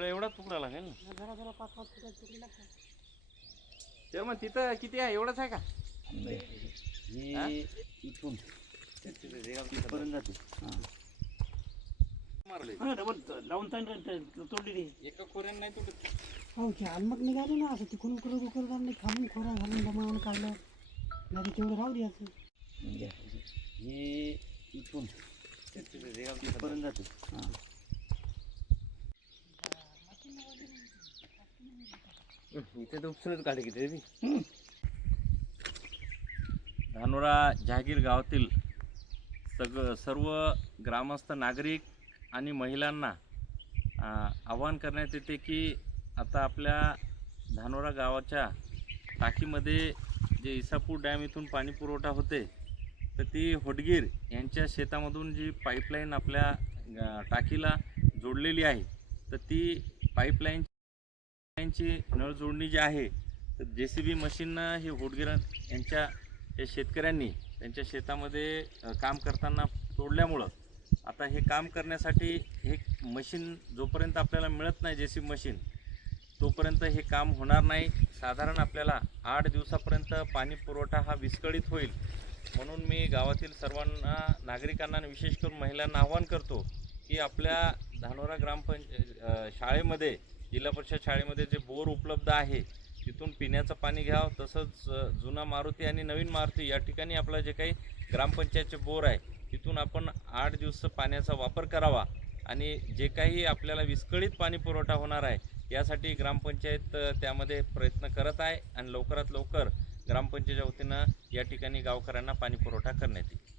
आपल्या एवढा तुकडा लागेल ना. जरा जरा 5-5 फुटाचे तुकडे लागतात. तर मग तिथं किती आहे एवढंच आहे का? ही इथून इथपर्यंत जाते. मारले लावून तोडली एका खोऱ्यानं नाही तुटत. हो की आलमट निघाली ना असं तिकडून उकर नाही खालून खोरा घालून दमावून काढलं नाही तेवढं राहू दे असं. ही इथून इथपर्यंत जाते. इथे तर उपसूनच काढे किती रे. धानोरा जहागीर गावातील सर्व ग्रामस्थ नागरिक आणि महिलांना आवाहन करण्यात येते की आता आपल्या धानोरा गावाच्या टाकीमध्ये जे इसापूर डॅम इथून पाणी पुरवठा होते तर ती होडगीर यांच्या शेतामधून जी पाईपलाईन आपल्या टाकीला जोडलेली आहे तर ती पाईपलाईनची नळ जोडणी जी आहे तर JCB मशीननं हे होडगीर यांच्या शेतकऱ्यांनी त्यांच्या शेतामध्ये काम करताना तोडल्यामुळं आता हे काम करण्यासाठी हे मशीन जोपर्यंत आपल्याला मिळत नाही JCB मशीन तोपर्यंत हे काम होणार नाही. साधारण आपल्याला 8 दिवसापर्यंत पाणी पुरवठा हा विस्कळीत होईल. म्हणून मी गावातील सर्वांना नागरिकांना आणि विशेष करून महिलांना आवाहन करतो की आपल्या धानोरा शाळेमध्ये जिल्हा परिषद शाळेमध्ये जे बोर उपलब्ध आहे तिथून पिण्याचं पाणी घ्यावं. तसंच जुना मारुती आणि नवीन मारुती या ठिकाणी आपलं जे काही ग्रामपंचायतचे बोर आहे तिथून आपण 8 दिवस पाण्याचा वापर करावा आणि जे काही आपल्याला विस्कळीत पाणी पुरवठा होणार आहे यासाठी ग्रामपंचायत त्यामध्ये प्रयत्न करत आहे आणि लवकरात लवकर ग्रामपंचायतीच्या वतीनं या ठिकाणी गावकऱ्यांना पाणी पुरवठा करण्यात येईल.